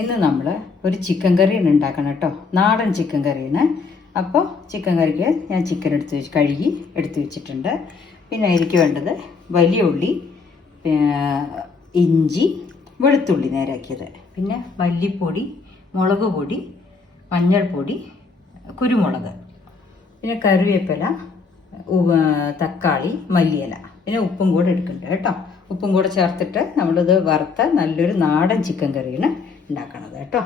ഇന്ന് നമ്മൾ ഒരു ചിക്കൻ കറിയാണ് ഉണ്ടാക്കണം കേട്ടോ. നാടൻ ചിക്കൻ കറിയാണ്. അപ്പോൾ ചിക്കൻ കറിക്ക് ഞാൻ ചിക്കൻ കഴുകി എടുത്ത് വെച്ചിട്ടുണ്ട്. പിന്നെ എനിക്ക് വേണ്ടത് വലിയ ഉള്ളി, ഇഞ്ചി, വെളുത്തുള്ളി നേരാക്കിയത്, പിന്നെ മല്ലിപ്പൊടി, മുളക് പൊടി, മഞ്ഞൾപ്പൊടി, കുരുമുളക്, പിന്നെ കറിവേപ്പില, തക്കാളി, മല്ലിയില, പിന്നെ ഉപ്പും കൂടെ എടുക്കുന്നുണ്ട് കേട്ടോ. ഉപ്പും കൂടെ ചേർത്തിട്ട് നമ്മളിത് വറുത്ത നല്ലൊരു നാടൻ ചിക്കൻ കറിയാണ് ഉണ്ടാക്കണത് കേട്ടോ.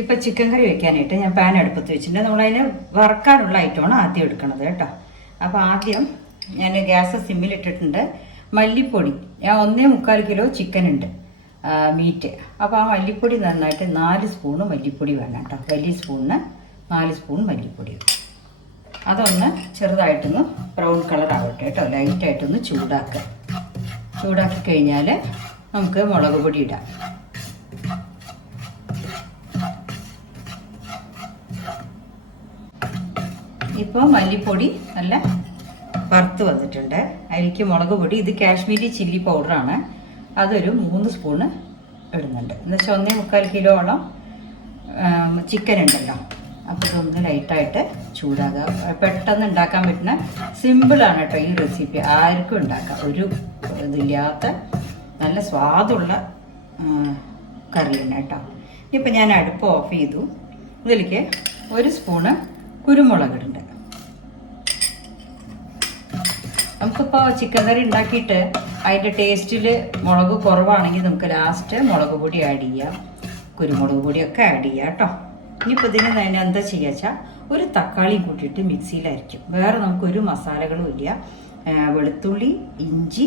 ഇപ്പം ചിക്കൻ കറി വെക്കാനായിട്ട് ഞാൻ പാൻ അടുപ്പത്ത് വെച്ചിട്ടുണ്ട്. നമ്മളതിന് വറുക്കാനുള്ള ഐറ്റമാണ് ആദ്യം എടുക്കണത് കേട്ടോ. അപ്പോൾ ആദ്യം ഞാൻ ഗ്യാസ് സിമ്മിലിട്ടിട്ടുണ്ട്. മല്ലിപ്പൊടി ഞാൻ 1.25 കിലോ ചിക്കൻ ഉണ്ട് മീറ്റ്. അപ്പോൾ ആ മല്ലിപ്പൊടി നന്നായിട്ട് 4 സ്പൂണ് മല്ലിപ്പൊടി വേണം കേട്ടോ. വലിയ സ്പൂണിന് 4 സ്പൂൺ മല്ലിപ്പൊടി. അതൊന്ന് ചെറുതായിട്ടൊന്ന് ബ്രൗൺ കളർ ആവട്ടെ കേട്ടോ. ലൈറ്റായിട്ടൊന്ന് ചൂടാക്കി കഴിഞ്ഞാൽ നമുക്ക് മുളക് പൊടി ഇടാം. ഇപ്പോൾ മല്ലിപ്പൊടി നല്ല വറുത്ത് വന്നിട്ടുണ്ട്. അതിലേക്ക് മുളക് പൊടി, ഇത് കാശ്മീരി ചില്ലി പൗഡറാണ്, അതൊരു 3 സ്പൂണ് ഇടുന്നുണ്ട്. എന്നുവെച്ചാൽ 1.25 കിലോളം ചിക്കൻ ഉണ്ടല്ലോ. അപ്പോൾ ഇതൊന്ന് ലൈറ്റായിട്ട് ചൂടാകുക. പെട്ടെന്ന് ഉണ്ടാക്കാൻ പറ്റുന്ന സിമ്പിളാണ് കേട്ടോ ഈ റെസിപ്പി. ആർക്കും ഉണ്ടാക്കാം. ഒരു ഇതില്ലാത്ത നല്ല സ്വാദുള്ള കറിയാണ് കേട്ടോ. ഇപ്പം ഞാൻ അടുപ്പ് ഓഫ് ചെയ്തു. ഇതിലേക്ക് 1 സ്പൂണ് കുരുമുളക് ഇടുന്നുണ്ട്. നമുക്കിപ്പോൾ ചിക്കൻ കറി ഉണ്ടാക്കിയിട്ട് അതിൻ്റെ ടേസ്റ്റിൽ മുളക് കുറവാണെങ്കിൽ നമുക്ക് ലാസ്റ്റ് മുളക് പൊടി ആഡ് ചെയ്യാം, കുരുമുളക് പൊടിയൊക്കെ ആഡ് ചെയ്യാം കേട്ടോ. ഇനിയിപ്പോൾ ഇതിന് എന്താ ചെയ്യുക വെച്ചാൽ ഒരു തക്കാളിയും കൂട്ടിയിട്ട് മിക്സിയിലായിരിക്കും. വേറെ നമുക്കൊരു മസാലകളും ഇല്ല. വെളുത്തുള്ളി, ഇഞ്ചി,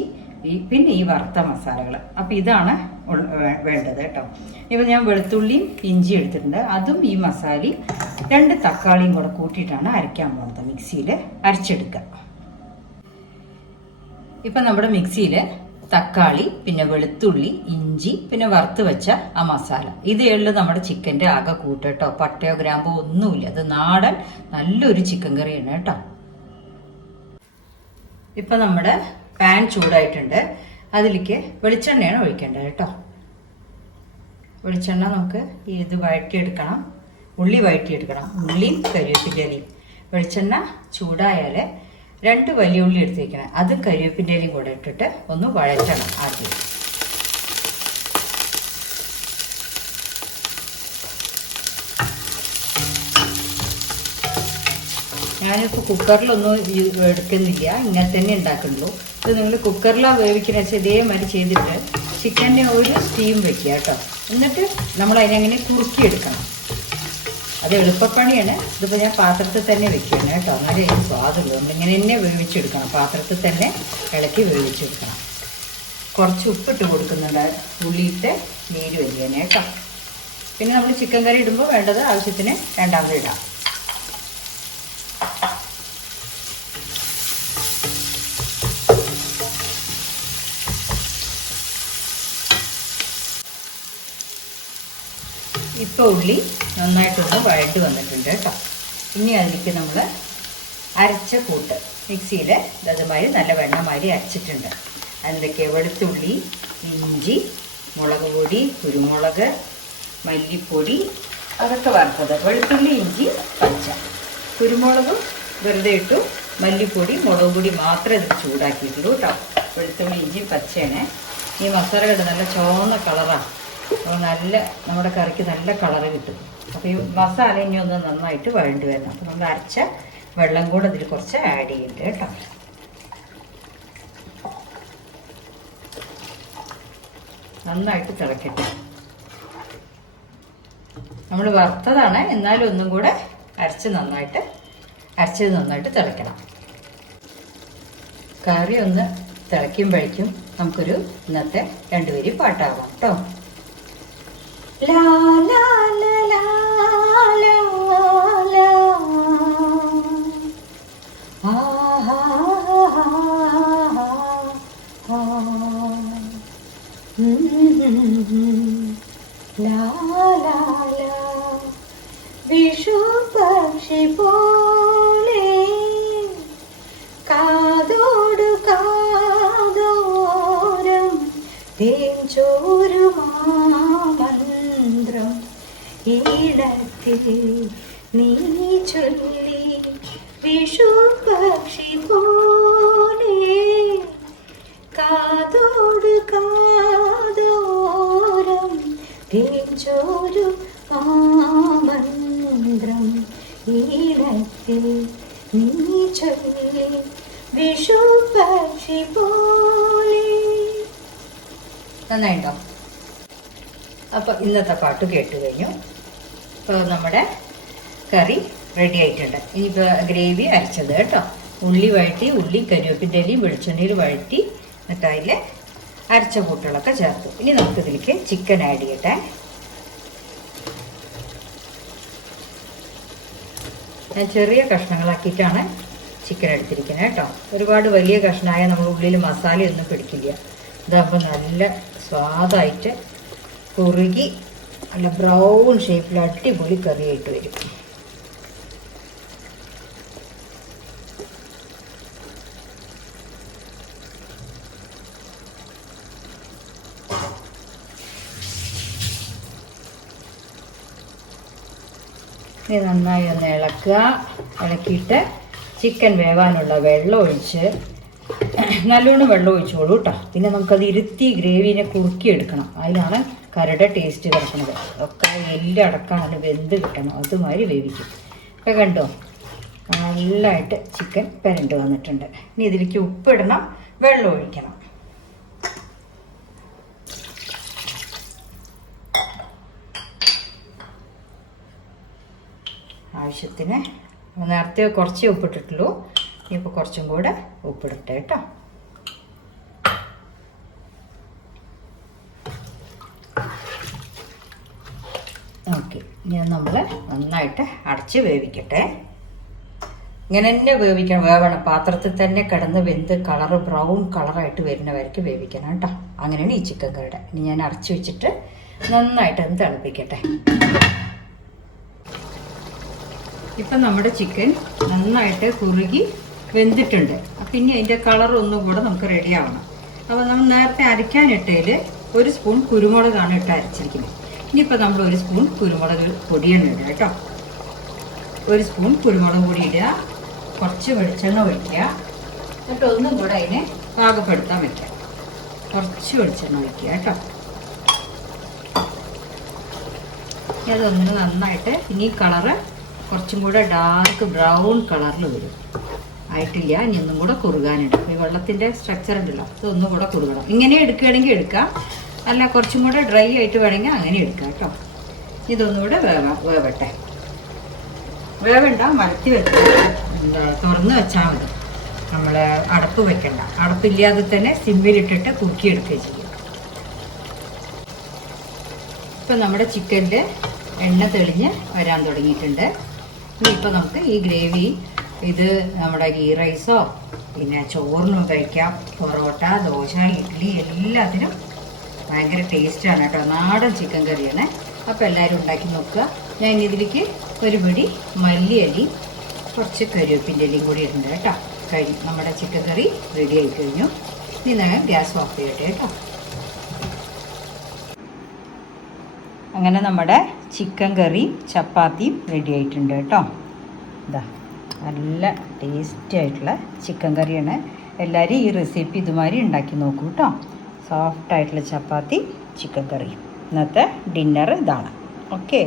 പിന്നെ ഈ വറുത്ത മസാലകൾ. അപ്പോൾ ഇതാണ് വേണ്ടത് കേട്ടോ. ഇപ്പോൾ ഞാൻ വെളുത്തുള്ളിയും ഇഞ്ചി എടുത്തിട്ടുണ്ട്. അതും ഈ മസാലയും 2 തക്കാളിയും കൂടെ കൂട്ടിയിട്ടാണ് അരയ്ക്കാൻ പോകുന്നത്. മിക്സിയിൽ അരച്ചെടുക്കുക. ഇപ്പം നമ്മുടെ മിക്സിയിൽ തക്കാളി, പിന്നെ വെളുത്തുള്ളി, ഇഞ്ചി, പിന്നെ വറുത്ത് വെച്ച ആ മസാല, ഇതേയുള്ളൂ നമ്മുടെ ചിക്കൻ്റെ ആകെ കൂട്ട് കേട്ടോ. പട്ടയോ ഗ്രാമ്പോ ഒന്നുമില്ല. അത് നാടൻ നല്ലൊരു ചിക്കൻ കറിയാണ് കേട്ടോ. ഇപ്പം നമ്മുടെ പാൻ ചൂടായിട്ടുണ്ട്. അതിലേക്ക് വെളിച്ചെണ്ണയാണ് ഒഴിക്കേണ്ടത് കേട്ടോ. വെളിച്ചെണ്ണ നമുക്ക് ഇത് വഴറ്റിയെടുക്കണം. ഉള്ളി വഴറ്റിയെടുക്കണം. ഉള്ളിയും കരിവേപ്പിൻ്റെലയും. വെളിച്ചെണ്ണ ചൂടായാൽ 2 വലിയ ഉള്ളി എടുത്ത് വയ്ക്കണം. അത് കരിവേപ്പിൻ്റെലയും കൂടെ ഇട്ടിട്ട് ഒന്ന് വഴറ്റണം ആദ്യം. ഞാനിപ്പോൾ കുക്കറിലൊന്നും എടുക്കുന്നില്ല, ഇങ്ങനെ തന്നെ ഉണ്ടാക്കുന്നുള്ളൂ. ഇത് നിങ്ങൾ കുക്കറിലാണ് വേവിക്കുന്ന വെച്ചാൽ ഇതേമാതിരി ചെയ്തിട്ട് ചിക്കൻ്റെ ഒരു സ്റ്റീം വെക്കുക കേട്ടോ. എന്നിട്ട് നമ്മൾ അതിനങ്ങനെ കുറുക്കിയെടുക്കണം. അത് എളുപ്പപ്പണിയാണ്. ഇതിപ്പോൾ ഞാൻ പാത്രത്തിൽ തന്നെ വെക്കുകയാണ് കേട്ടോ. എന്നാലേ അതിന് സ്വാദുള്ളൂ. നമ്മളിങ്ങനെ തന്നെ വേവിച്ചെടുക്കണം. പാത്രത്തിൽ തന്നെ ഇളക്കി വേവിച്ചെടുക്കണം. കുറച്ച് ഉപ്പിട്ട് കൊടുക്കുന്നുണ്ട് ഉള്ളിയിട്ട് നീര് വലിയനെ കേട്ടോ. പിന്നെ നമ്മൾ ചിക്കൻ കറി ഇടുമ്പോൾ വേണ്ടത് ആവശ്യത്തിന് രണ്ടാമത് ഇടാം. ഇപ്പോൾ ഉള്ളി നന്നായിട്ടൊന്ന് വഴണ്ട് വന്നിട്ടുണ്ട് കേട്ടോ. ഇനി അതിലേക്ക് നമ്മൾ അരച്ച കൂട്ട് മിക്സിയിൽ അതുമാതിരി നല്ല വെണ്ണമാതിരി അരച്ചിട്ടുണ്ട്. അതിലേക്ക് വെളുത്തുള്ളി, ഇഞ്ചി, മുളക് പൊടി, കുരുമുളക്, മല്ലിപ്പൊടി, അതൊക്കെ വറുത്തത്. വെളുത്തുള്ളി, ഇഞ്ചി പച്ച, കുരുമുളകും വെറുതെ ഇട്ടു, മല്ലിപ്പൊടി, മുളക് പൊടി മാത്രമേ ഇത് ചൂടാക്കിയിട്ടുള്ളൂ കേട്ടോ. വെളുത്തുള്ളി, ഇഞ്ചി പച്ചയാണ്. ഈ മസാലകളുടെ നല്ല ചുവന്ന കളറാണ്. അപ്പോൾ നല്ല നമ്മുടെ കറിക്ക് നല്ല കളറ് കിട്ടും. അപ്പോൾ ഈ മസാല ഇനി ഒന്ന് നന്നായിട്ട് വഴണ്ടി വരണം. അപ്പോൾ നമ്മൾ അരച്ച വെള്ളം കൂടെ ഇതിൽ കുറച്ച് ആഡ് ചെയ്യുന്നുണ്ട് കേട്ടോ. നന്നായിട്ട് തിളക്കട്ടെ. നമ്മൾ വറുത്തതാണ്, എന്നാലും ഒന്നും കൂടെ അരച്ചത് നന്നായിട്ട് തിളക്കണം. കറി ഒന്ന് തിളയ്ക്കുമ്പോഴേക്കും നമുക്കൊരു ഇന്നത്തെ 2 വരി പാട്ടാവാം കേട്ടോ. ലാ ലാ ലാ ലാ ലാ ലാ ആ ഹാ ഹാ ലാ ലാ ലാ വിഷു പക്ഷി പോലെ കാതോടു കാതോരം തേഞ്ചോരുമാമന്ത്രം ഈടത്തിൽ നീ ചൊല്ലി വിഷു പക്ഷി പോലെ കാതോട് കാതോരം തേഞ്ചോരു മാമന്ത്രം ഈടത്തിൽ നീ ചൊല്ലി വിഷു പക്ഷി പോലെ. നന്നായിട്ടോ? അപ്പോൾ ഇന്നത്തെ പാട്ട് കേട്ട് കഴിഞ്ഞു. ഇപ്പോൾ നമ്മുടെ കറി റെഡി ആയിട്ടുണ്ട്. ഇനിയിപ്പോൾ ഗ്രേവി അരച്ചത് കേട്ടോ. ഉള്ളി വഴറ്റി, ഉള്ളി കരിവേപ്പിൻ്റെ ഇലയും വെളിച്ചെണ്ണയിൽ വഴറ്റി, എന്നിട്ട് അതിൽ അരച്ച കൂട്ടുകളൊക്കെ ചേർത്തു. ഇനി നമുക്കിതിലേക്ക് ചിക്കൻ ആഡ് ചെയ്യട്ടെ. ഞാൻ ചെറിയ കഷ്ണങ്ങളാക്കിയിട്ടാണ് ചിക്കൻ എടുത്തിരിക്കുന്നത് കേട്ടോ. ഒരുപാട് വലിയ കഷ്ണമായ നമ്മൾ ഉള്ളിൽ മസാലയൊന്നും പിടിക്കില്ല. ഇതാകുമ്പോൾ നല്ല സ്വാദായിട്ട് കുറുകി നല്ല ബ്രൗൺ ഷേപ്പിൽ അടിപൊളി കറിയായിട്ട് വരും. ഇനി നന്നായി ഒന്ന് ഇളക്കുക. ഇളക്കിയിട്ട് ചിക്കൻ വേവാനുള്ള വെള്ളം ഒഴിച്ച് നല്ലോണം വെള്ളം ഒഴിച്ചോളൂ കേട്ടോ. പിന്നെ നമുക്കത് ഇരുത്തി ഗ്രേവിനെ കുറുക്കിയെടുക്കണം. അതിലാണ് കറിയുടെ ടേസ്റ്റ് കിടക്കുന്നത്. ഒക്കെ എല്ലടക്കം അത് വെന്ത് കിട്ടണം. അതുമാതിരി വേവിക്കും. ഇപ്പം കണ്ടോ, നല്ലതായിട്ട് ചിക്കൻ പെരണ്ട് വന്നിട്ടുണ്ട്. ഇനി ഇതിലേക്ക് ഉപ്പിടണം, വെള്ളം ഒഴിക്കണം. ആവശ്യത്തിന് നേരത്തെ കുറച്ചേ ഉപ്പിട്ടിട്ടുള്ളൂ. ഇനിയിപ്പോൾ കുറച്ചും കൂടെ ഉപ്പിടട്ടെ കേട്ടോ. ഓക്കെ, ഞാൻ നമ്മൾ നന്നായിട്ട് അടച്ച് വേവിക്കട്ടെ. ഇങ്ങനെ തന്നെ വേവണം. പാത്രത്തിൽ തന്നെ കിടന്ന് വെന്ത് കളറ് ബ്രൗൺ കളറായിട്ട് വരുന്നവർക്ക് വേവിക്കണം കേട്ടോ. അങ്ങനെയാണ് ഈ ചിക്കൻ കറിയുടെ. ഇനി ഞാൻ അടച്ചു വെച്ചിട്ട് നന്നായിട്ട് ഒന്ന് തിളപ്പിക്കട്ടെ. ഇപ്പം നമ്മുടെ ചിക്കൻ നന്നായിട്ട് കുറുകി വെന്തിട്ടുണ്ട്. പിന്നെ അതിൻ്റെ കളർ ഒന്നും കൂടെ നമുക്ക് റെഡി ആവണം. അപ്പോൾ നമ്മൾ നേരത്തെ അരയ്ക്കാനിട്ടതിൽ 1 സ്പൂൺ കുരുമുളകാണ് ഇട്ട് അരച്ചിരിക്കുന്നത്. ഇനിയിപ്പോൾ നമ്മൾ 1 സ്പൂൺ കുരുമുളക് പൊടിയാണ് ഇടുക കേട്ടോ. 1 സ്പൂൺ കുരുമുളക് പൊടി ഇടുക. കുറച്ച് വെളിച്ചെണ്ണ ഒഴിക്കുക. എന്നിട്ട് ഒന്നും കൂടെ അതിനെ പാകപ്പെടുത്താൻ വയ്ക്കുക. കുറച്ച് വെളിച്ചെണ്ണ ഒഴിക്കുക കേട്ടോ. അതൊന്ന് നന്നായിട്ട് ഇനി കളറ് കുറച്ചും കൂടെ ഡാർക്ക് ബ്രൗൺ കളറിൽ വരും. ആയിട്ടില്ല, ഇനി ഒന്നും കൂടെ കുറുകാനുണ്ട്. ഈ വെള്ളത്തിൻ്റെ സ്ട്രക്ചർ ഉണ്ടല്ലോ, അതൊന്നും കൂടെ കുറുകണം. ഇങ്ങനെ എടുക്കുകയാണെങ്കിൽ എടുക്കാം, അല്ല കുറച്ചും കൂടെ ഡ്രൈ ആയിട്ട് വേണമെങ്കിൽ അങ്ങനെ എടുക്കാം കേട്ടോ. ഇതൊന്നും കൂടെ വേവട്ടെ. വേവണ്ട, മരത്തി വെച്ചാൽ തുറന്ന് വെച്ചാൽ മതി. നമ്മൾ അടപ്പ് വെക്കണ്ട. അടപ്പില്ലാതെ തന്നെ സിമ്മിലിട്ടിട്ട് കുക്കിയെടുക്കുകയും ചെയ്യും. ഇപ്പം നമ്മുടെ ചിക്കനിൽ എണ്ണ തെളിഞ്ഞ് വരാൻ തുടങ്ങിയിട്ടുണ്ട്. ഇനിയിപ്പോൾ നമുക്ക് ഈ ഗ്രേവി ഇത് നമ്മുടെ ഗീ റൈസോ പിന്നെ ചോറിനും കഴിക്കാം, പൊറോട്ട, ദോശ, ഇഡ്ഡലി എല്ലാത്തിനും ഭയങ്കര ടേസ്റ്റാണ് കേട്ടോ. നാടൻ ചിക്കൻ കറിയാണ്. അപ്പോൾ എല്ലാവരും ഉണ്ടാക്കി നോക്കുക. ഞാൻ ഇതിലേക്ക് ഒരു പിടി മല്ലിയലയും കുറച്ച് കരിവേപ്പിൻ്റെ ഇലയും കൂടി ഇടുന്നുണ്ട് കേട്ടോ. നമ്മുടെ ചിക്കൻ കറി റെഡി ആയി കഴിഞ്ഞു. ഇനി ഞാൻ ഗ്യാസ് ഓഫ് ചെയ്യട്ടെ കേട്ടോ. അങ്ങനെ നമ്മുടെ ചിക്കൻ കറിയും ചപ്പാത്തിയും റെഡി ആയിട്ടുണ്ട് കേട്ടോ. ഇതാ നല്ല ടേസ്റ്റി ആയിട്ടുള്ള ചിക്കൻ കറിയാണ്. എല്ലാവരും ഈ റെസിപ്പി ഇതുമാതിരി ഉണ്ടാക്കി നോക്കൂ കേട്ടോ. സോഫ്റ്റായിട്ടുള്ള ചപ്പാത്തി ചിക്കൻ കറി. ഇന്നത്തെ ഡിന്നർ ഇതാണ്. ഓക്കെ.